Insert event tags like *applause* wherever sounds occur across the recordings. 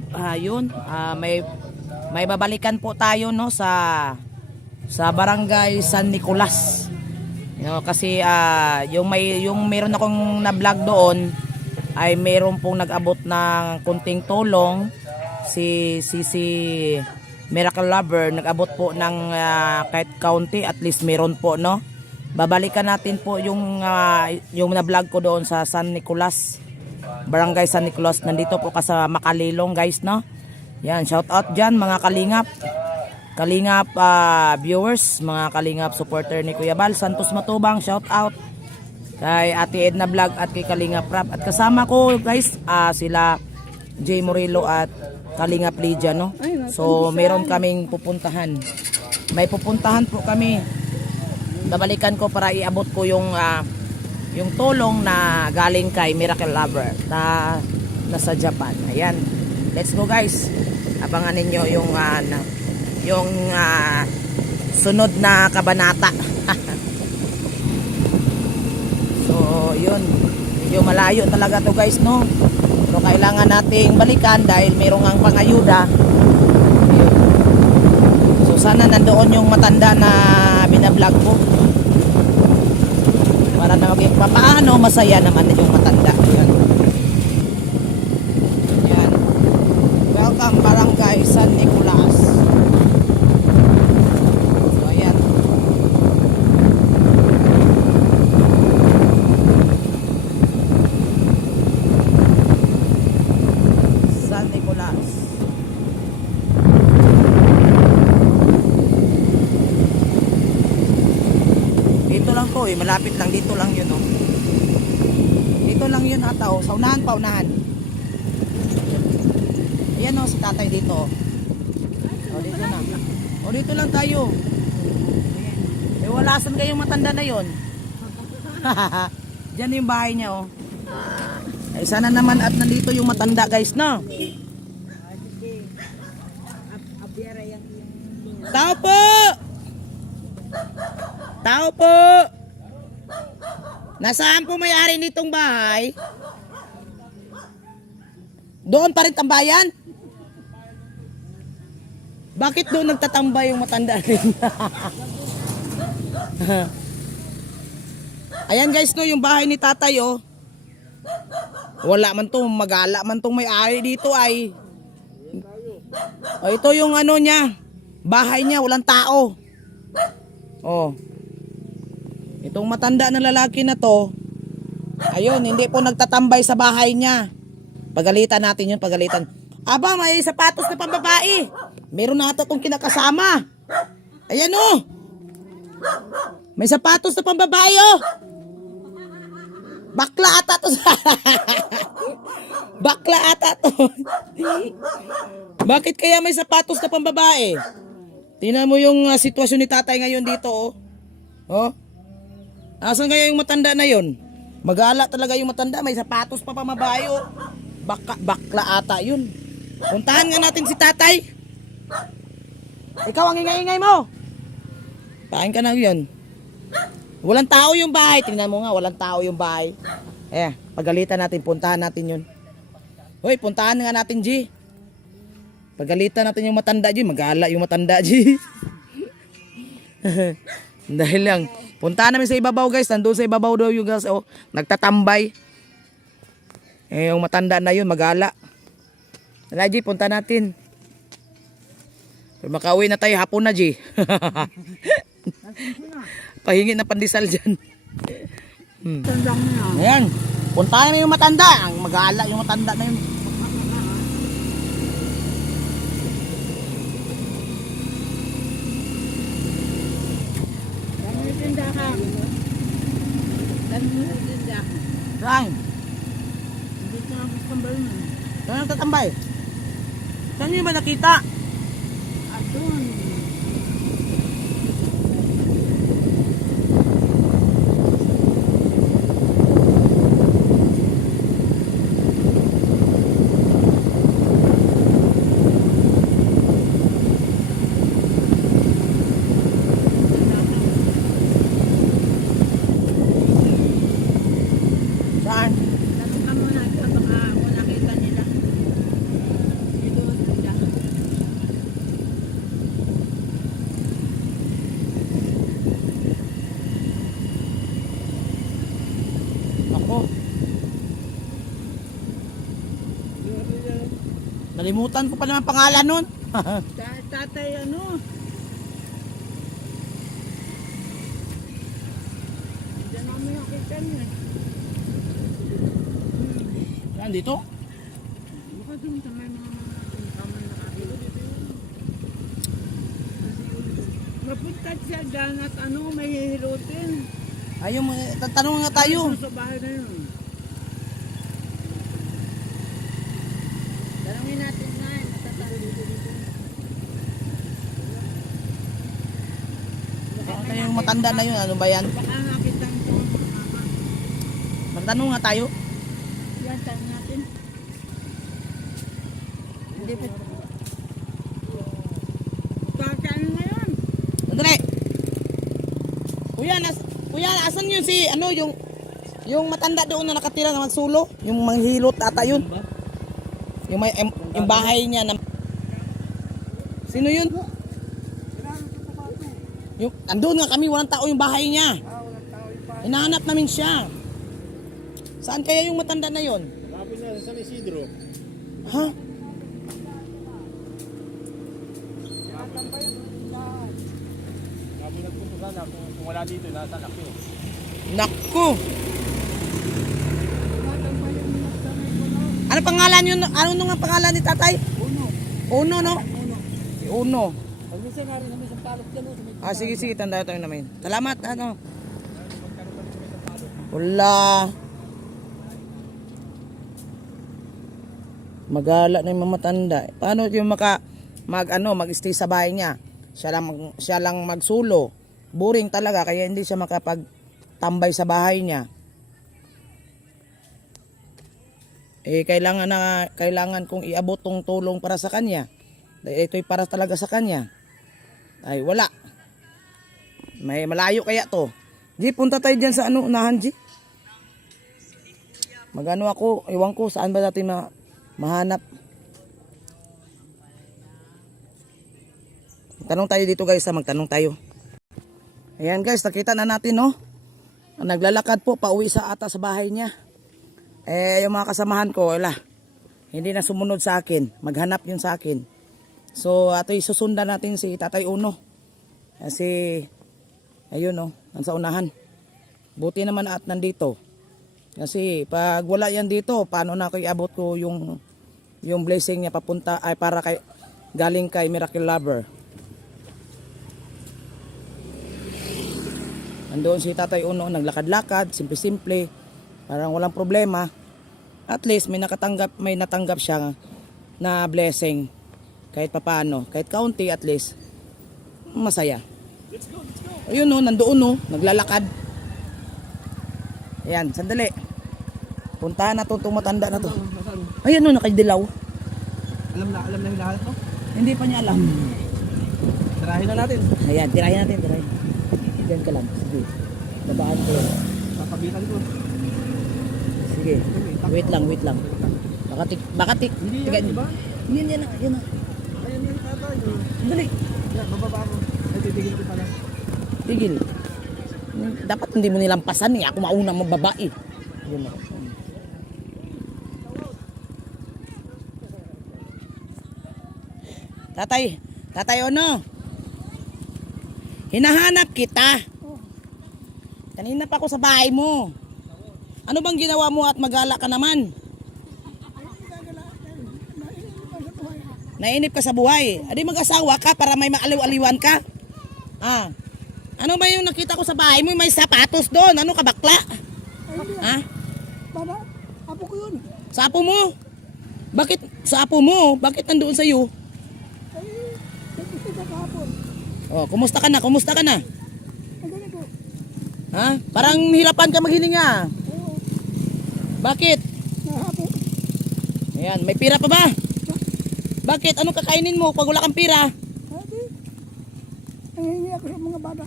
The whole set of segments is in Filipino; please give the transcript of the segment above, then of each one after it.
Mga kalingap, ayun, ah, may may babalikan po tayo no sa sa Barangay San Nicolas. You know, kasi ah, yung may yung meron akong na-vlog doon ay meron pong nag-abot ng kunting tulong si si si Miracle Lover nag-abot po ng ah, kahit kaunti at least meron po no. Babalikan natin po yung ah, yung na-vlog ko doon sa San Nicolas. Barangay San Nicolas. Nandito po ka sa Makalilong guys, no? Yan, shout out dyan mga kalingap. Kalingap ah, viewers, mga kalingap supporter ni Kuya Bal. Santos Matubang, shout out. Kay Ate Edna Vlog at kay Kalingap Rap. At kasama ko guys, ah, sila Jay Murillo at Kalingap Lydia, no? So, meron kaming pupuntahan. May pupuntahan po kami. Babalikan ko para iabot ko yung ah, yung tulong na galing kay Miracle Lover na nasa Japan. Ayan. Let's go guys. Abangan ninyo yung na, yung ah, sunod na kabanata. *laughs* so, yun. Medyo malayo talaga to guys, no? Pero kailangan nating balikan dahil mayroong ang pangayuda. So, sana nandoon yung matanda na binablog ko para na maging papaano masaya naman yung matanda. Yan yan welcome barangay San Nicolas so ayan San Nicolas Dito lang po eh, malapit lang dito lang yun oh. Dito lang yun ata oh, sa unahan pa unahan. Ayan oh, si tatay dito. Oh, dito na. Oh, dito lang tayo. Eh, wala saan kayong matanda na yon. *laughs* Diyan yung bahay niya oh. Eh, sana naman at nandito yung matanda guys, no? Tao po! Tao po! Nasaan po may-ari nitong bahay? Doon pa rin tambayan? Bakit doon nagtatambay yung matanda rin? *laughs* Ayan guys no, yung bahay ni tatay oh. Wala man to, magala man tong may-ari dito ay. Oh, ito yung ano niya. Bahay niya, walang tao. Oh. Itong matanda na lalaki na to, ayun, hindi po nagtatambay sa bahay niya. Pagalitan natin yun, pagalitan. Aba, may sapatos na pambabae. Meron na ata itong kinakasama. Ayan oh. May sapatos na pambabae oh. Bakla ata to. *laughs* Bakla ata to. Bakit kaya may sapatos na pambabae? Tingnan mo yung ah, sitwasyon ni tatay ngayon dito oh. Oh. Asan kaya yung matanda na yon? Magala talaga yung matanda, may sapatos pa pamabayo. Baka, bakla ata yun. Puntahan nga natin si tatay. Ikaw ang ingay-ingay mo. Pain ka na yun. Walang tao yung bahay. Tingnan mo nga, walang tao yung bahay. Eh, pagalitan natin, puntahan natin yun. Hoy, puntahan nga natin, G. Pagalitan natin yung matanda, G. Magala yung matanda, G. *laughs* Dahil lang, puntahan namin sa ibabaw guys. Nandun sa ibabaw daw yung guys. Oh, nagtatambay. Eh, yung matanda na yun, magala. G, punta natin. Pero makauwi na tayo, hapon na, G. *laughs* Pahingi na pandesal dyan. Hmm. Ayan, puntahan namin yung matanda. Ang magala yung matanda na yun. Saan? Saan nagtatambay? Saan nyo ba nakita? Saan? Nalimutan ko pa naman pangalan nun. *laughs* Ta- Tatay ano? Diyan namin nakita niya. Yan dito. Baka dun sa may mga tama nakakilo dito yun. Mapunta siya dyan at ano, may hihilutin. Ayun, tatanong nga tayo. Sa bahay na yun. Dalawin natin na, dito. Ano yung matanda na yun? Ano ba yan? Baka nakita ko. Magtanong nga tayo. Yan, tanong natin. Hindi pa. Kakaano ngayon? Sandali. Kuya, nas, kuya, asan yun si, ano, yung, yung matanda doon na nakatira na magsulo? Yung manghilot ata yun. Yung, may, yung bahay niya na... Sino yun? Yung, andun nga kami, walang tao yung bahay niya. Hinahanap namin siya. Saan kaya yung matanda na yun? Kapon niya sa San Isidro. Ha? Kapon nagpunta sana kung, kung wala dito, nasa laki. Naku! Ano pangalan yun? Ano nung ang pangalan ni tatay? Uno. Uno, no? Uno. Si Uno. Pag minsan nga rin namin sa palok dyan, may- Ah, sige, sige, tanda tayo namin. Salamat, ano. Wala. Magala na yung mga matanda. Paano yung maka, mag, ano, mag-stay sa bahay niya? Siya lang, mag- siya lang magsulo. Boring talaga, kaya hindi siya makapagtambay sa bahay niya. Eh, kailangan na, kailangan kong iabot tong tulong para sa kanya. Dahil ito'y para talaga sa kanya. Ay, wala. May malayo kaya to. G, punta tayo dyan sa ano, unahan, G. Magano ako, iwan ko, saan ba natin ma mahanap. Tanong tayo dito guys, ha? magtanong tayo. Ayan guys, nakita na natin, no? Naglalakad po, pauwi sa ata sa bahay niya. Eh, yung mga kasamahan ko, wala. Hindi na sumunod sa akin. Maghanap yun sa akin. So, ato susundan natin si Tatay Uno. Kasi, ayun no, nasa unahan. Buti naman at nandito. Kasi, pag wala yan dito, paano na ako iabot ko yung, yung blessing niya papunta, ay para kay, galing kay Miracle Lover. Nandoon si Tatay Uno, naglakad-lakad, simple-simple, parang walang problema. At least may nakatanggap, may natanggap siya na blessing kahit papano, kahit kaunti at least masaya. Ayun no, nandoon no, naglalakad. Ayan, sandali. Puntahan na to, itong matanda na to. Ayun no, nakadilaw. Alam na, alam na lahat to. Hindi pa niya alam. Tarahin na natin. Ayan, tirahin natin, tirahin. Diyan ka lang, sige. Babaan ko. Papabitan ko. Sige, wait lang, wait lang. Baka tik, baka tik, Hindi yan, di ba? Yan, yan, yan. Ayun yung tatay. Sandali. Yan, bababa ako. Ay, titigil ko pala. Tigil. Dapat hindi mo nilampasan eh. Ako mauna mababa eh. Yun na. Tatay, tatay ano? Hinahanap kita. Kanina pa ako sa bahay mo. Ano bang ginawa mo at magala ka naman? Nainip ka sa buhay. Adi mag-asawa ka para may maaliw-aliwan ka. Ah. Ano ba yung nakita ko sa bahay mo? May sapatos doon. Ano ka bakla? Ha? Para, apo ko yun. Sa apo mo? Bakit sa apo mo? Bakit nandoon sa iyo? Oh, kumusta ka na? Kumusta ka na? Ha? Parang hirapan ka maghininga. Bakit? nahapo. Ayan, may pira pa ba? Bakit? Anong kakainin mo pag wala kang pira? Nangingi ako sa mga bata.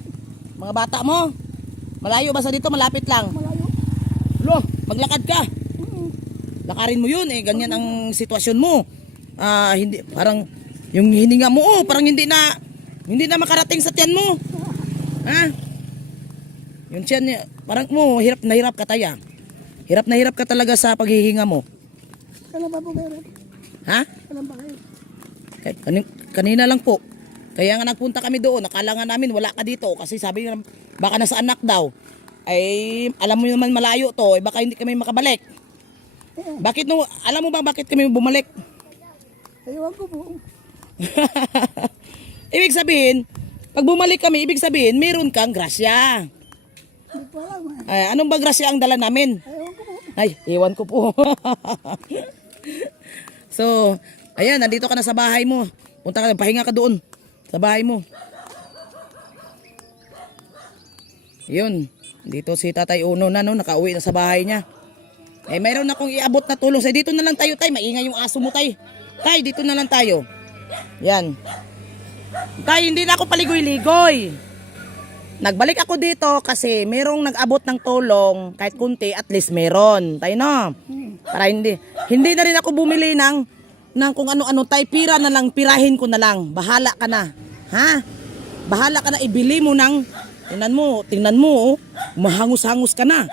Mga bata mo? Malayo ba sa dito? Malapit lang. Malayo. Lo, maglakad ka. Mm, Lakarin mo yun eh. Ganyan ang sitwasyon mo. Ah, hindi, parang yung hininga mo, oh, parang hindi na, hindi na makarating sa tiyan mo. *laughs* Ha? Yung tiyan niya, parang mo, hirap na hirap ka taya. Hirap na hirap ka talaga sa paghihinga mo. Kailan ba po kayo? Ha? Alam ba kayo? Kay- Kanin, kanina lang po. Kaya nga nagpunta kami doon. Nakala nga namin wala ka dito. Kasi sabi nga baka nasa anak daw. Ay, alam mo naman malayo to. Eh, baka hindi kami makabalik. Bakit no? Alam mo ba bakit kami bumalik? Ewan ko po. *laughs* ibig sabihin, pag bumalik kami, ibig sabihin, meron kang grasya. Ay, anong ba grasya ang dala namin? Po. Ay, iwan ko po. *laughs* so, ayan, nandito ka na sa bahay mo. Punta ka, pahinga ka doon. Sa bahay mo. Yun. Dito si Tatay Uno na, no, nakauwi na sa bahay niya. Eh, mayroon akong iabot na tulong. Say, dito na lang tayo, tay. Maingay yung aso mo, tay. Tay, dito na lang tayo. Yan. Tay, hindi na ako paligoy-ligoy. Nagbalik ako dito kasi merong nag-abot ng tulong kahit kunti at least meron. Tayo no. Para hindi hindi na rin ako bumili ng ng kung ano-ano tay pira na lang pirahin ko na lang. Bahala ka na. Ha? Bahala ka na ibili mo ng tingnan mo, tingnan mo oh. Mahangus-hangus ka na.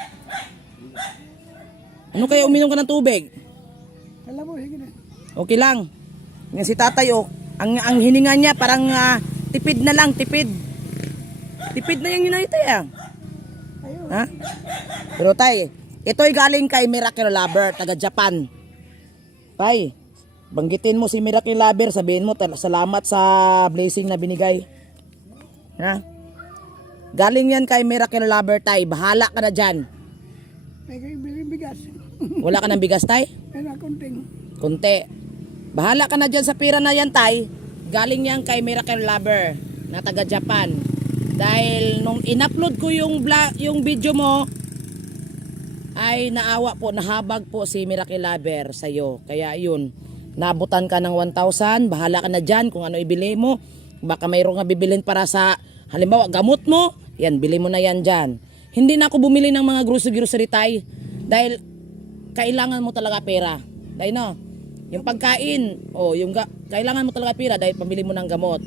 Ano kaya uminom ka ng tubig? Alam mo, na. Okay lang. Yan si tatay oh. Ang, ang hininga niya parang ah, tipid na lang, tipid. Tipid na yung tay ah. Ha? Pero tay, ito'y galing kay Miracle Lover, taga Japan. Tay, banggitin mo si Miracle Lover, sabihin mo salamat sa blessing na binigay. Ha? Galing yan kay Miracle Lover, tay. Bahala ka na dyan. May kayo biling bigas. *laughs* Wala ka ng bigas, tay? May nakunting. Kunti. Bahala ka na dyan sa pira na yan, tay. Galing yan kay Miracle Lover na taga Japan. Dahil nung in-upload ko yung, vlog, yung video mo, ay naawa po, nahabag po si Miracle Lover sa'yo. Kaya yun, nabutan ka ng 1,000. Bahala ka na dyan kung ano ibili mo. Baka mayroong nga bibilin para sa, halimbawa, gamot mo. Yan, bili mo na yan dyan. Hindi na ako bumili ng mga grocery-grocery tay. Dahil kailangan mo talaga pera. Dahil no, yung pagkain, o yung ga- kailangan mo talaga pera dahil pambili mo ng gamot.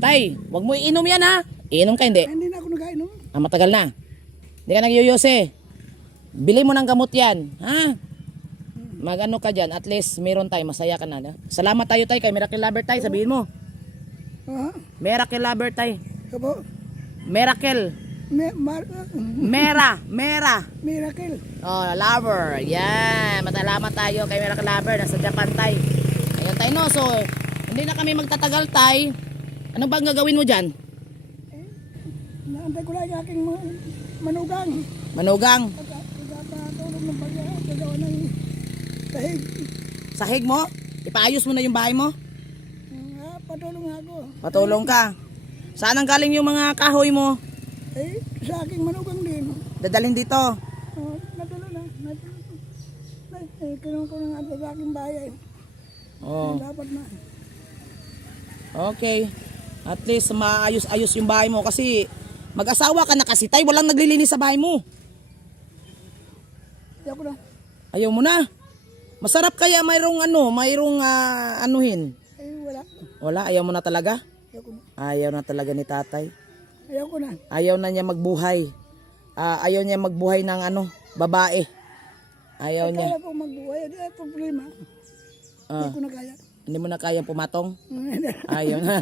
Tay, wag mo iinom yan ha. Iinom ka hindi. Hindi na ako nagkainom. Ah, matagal na. Hindi ka nagyoyose. Bili mo ng gamot yan. Ha? Magano ka dyan. At least meron tayo. Masaya ka na. no? Salamat tayo tayo kay Miracle Lover tayo. Sabihin mo. Ha? Miracle Lover tayo. Kabo? Miracle. Me, mar, Mera. *laughs* Mera. miracle. Oh, lover. Yan. Matalamat tayo kay Miracle Lover. Nasa Japan tayo. Ayan tayo no. So, hindi na kami magtatagal tayo. Ano bang gagawin mo dyan? Naantay ko lang yung aking manugang. Manugang. Pagkatulog ng pagya, gagawa ng sahig. Sahig mo? Ipaayos mo na yung bahay mo? Ah, patulong ako. Patulong ka. Saan ang galing yung mga kahoy mo? Eh, sa aking manugang din. Dadalhin dito. Oh, natulo na. Natulo na. Eh, kinuha ko na nga sa aking bahay. Oh, Dapat na. okay. At least maayos-ayos yung bahay mo kasi mag-asawa ka na kasi tay, walang naglilinis sa bahay mo. Ayaw ko na. Ayaw mo na. Masarap kaya mayroong ano, mayroong ah, anuhin. Eh, wala. Wala, ayaw mo na talaga? Ayaw ko na. Ayaw na talaga ni tatay. Ayaw ko na. Ayaw na niya magbuhay. Ah, ayaw niya magbuhay ng ano, babae. Ayaw niya. Kaya ko magbuhay. Ay problema. Ah, Hindi ko na kaya. Hindi mo na kayang pumatong? *laughs* Ayaw na.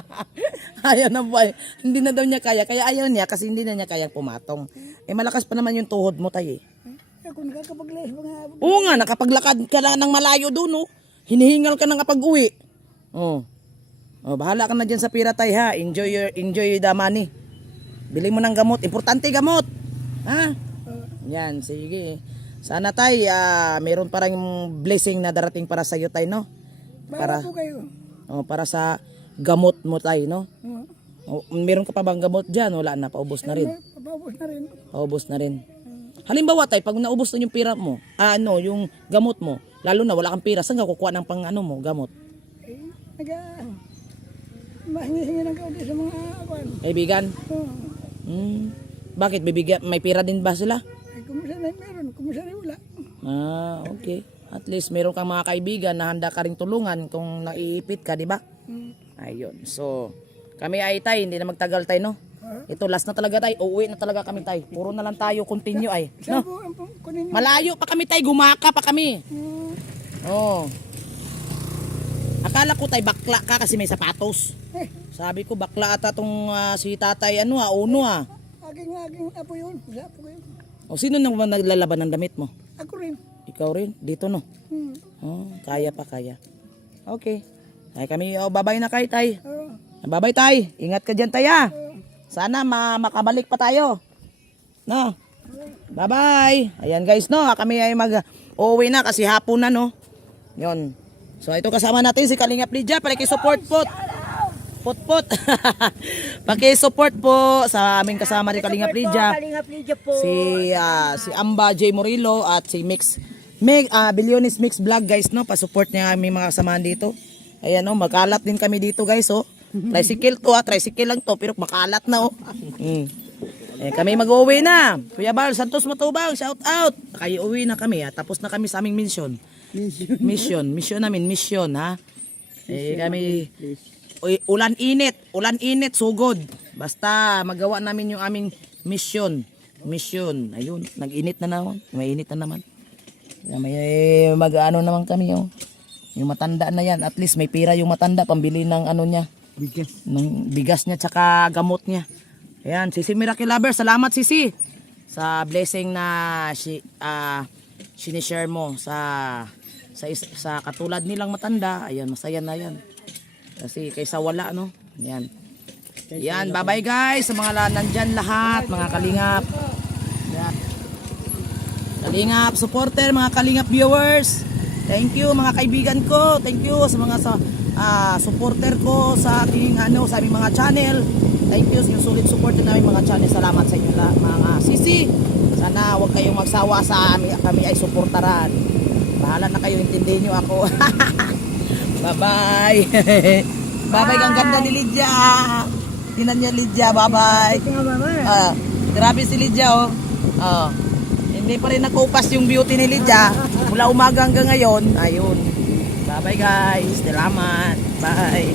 *laughs* ayaw na buhay. Hindi na daw niya kaya. Kaya ayaw niya kasi hindi na niya kayang pumatong. Eh malakas pa naman yung tuhod mo tayo eh. Ayaw ko nakakapag-les mga Oo nga, nakapaglakad ka na ng malayo doon oh. Hinihingal ka na kapag uwi. Oh. Oh, bahala ka na dyan sa pira tay ha. Enjoy your, enjoy the money. Bili mo ng gamot. Importante gamot. Ha? Yan, sige. Sana tay, ah, meron parang blessing na darating para sa iyo tay, no? Para po kayo. Oh, para sa gamot mo tay, no? Oh, meron ka pa bang gamot dyan? Wala na, paubos na rin. Papaubos na rin. Paubos na rin. Halimbawa tay, pag naubos na yung pira mo, ah, ano, yung gamot mo, lalo na wala kang pira, saan ka kukuha ng pang ano mo, gamot? Eh, naga... Mahingi-hingi ng kaunti sa mga akuan. Kaibigan? Oo. Hmm. Bakit? Bibigyan, may pira din ba sila? Eh, kumusta na meron, kumusta na wala. Ah, okay. At least meron kang mga kaibigan na handa ka ring tulungan kung naiipit ka, di ba? Hmm. Ayun. So, kami ay tay, hindi na magtagal tay, no? Ito, last na talaga tay. Uuwi na talaga kami tay. Puro na lang tayo, continue ay. No? po? Malayo pa kami tay, gumaka pa kami. Hmm. Oh. Akala ko tay bakla ka kasi may sapatos. Sabi ko bakla ata tong ah, si tatay ano ah, uno ah. Aging aging apo yun. Wala apo yun. O sino nang naglalaban ng damit mo? Ako rin. Ikaw rin? Dito no? Hmm. Oh, kaya pa kaya. Okay. Ay kami, oh, babay na kay tay. Oo. Babay tay. Ingat ka dyan tay ah. Sana ma makabalik pa tayo. No? Bye-bye. Ayan guys no, kami ay mag uuwi na kasi hapon na no. Yon. So ito kasama natin si Kalingap Lydia, paki-support po. Pot pot. *laughs* paki-support po sa aming kasama ni Kalingap Lydia. Kalingap Lydia po. Si ah, si Amba J Murillo at si Mix Meg ah Billionis Mix Vlog guys no, pa-support niya aming mga kasamahan dito. Ayan no, magkalat din kami dito guys oh. Tricycle to ah, tricycle lang to pero makalat na oh. Mm. Eh, kami mag-uwi na. Kuya Bal, Santos Matubang, shout out. Kayo uwi na kami ha. Tapos na kami sa aming mission. Mission, mission namin, mission ha. Eh kami ulan init, ulan init, sugod. Basta magawa namin yung aming mission. Mission. Ayun, nag-init na naman. May init na naman. May mag-ano naman kami oh. Yung matanda na yan, at least may pira yung matanda pambili ng ano niya, Bigas. ng bigas niya tsaka gamot niya. Ayan, Sisi Miracle Lover, salamat Sisi sa blessing na si ah sinishare mo sa sa sa katulad nilang matanda. Ayan, masaya na 'yan. Kasi kaysa wala no. Ayan. Yan, bye-bye guys sa mga nandyan lahat, mga kalingap. Yan. Kalingap supporter, mga kalingap viewers. Thank you mga kaibigan ko. Thank you sa mga sa ah, supporter ko sa aking ano sa aming mga channel. Thank you sa inyong solid support din namin mga channel. Salamat sa inyo mga sisi. Sana huwag kayong magsawa sa amin. Kami ay suportaran. Bahala na kayo, intindihin nyo ako. *laughs* Bye-bye. *laughs* Bye-bye kang ganda ni Lydia. Tinan niya Lydia, bye-bye. Ah, grabe si Lydia oh. Oh. Hindi pa rin nakupas yung beauty ni Lydia. Mula umaga hanggang ngayon. Ayun. Bye-bye guys. Salamat. Bye.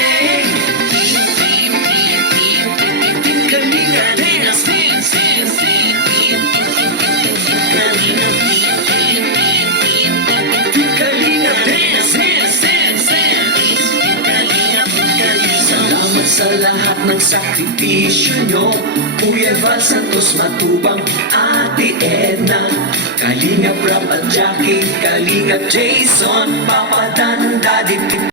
sakripisyo nyo. Kuya Val Santos Matubang Ate Edna. Kalingap Rap at Jackie Kalingap Jason Papa Dan Daddy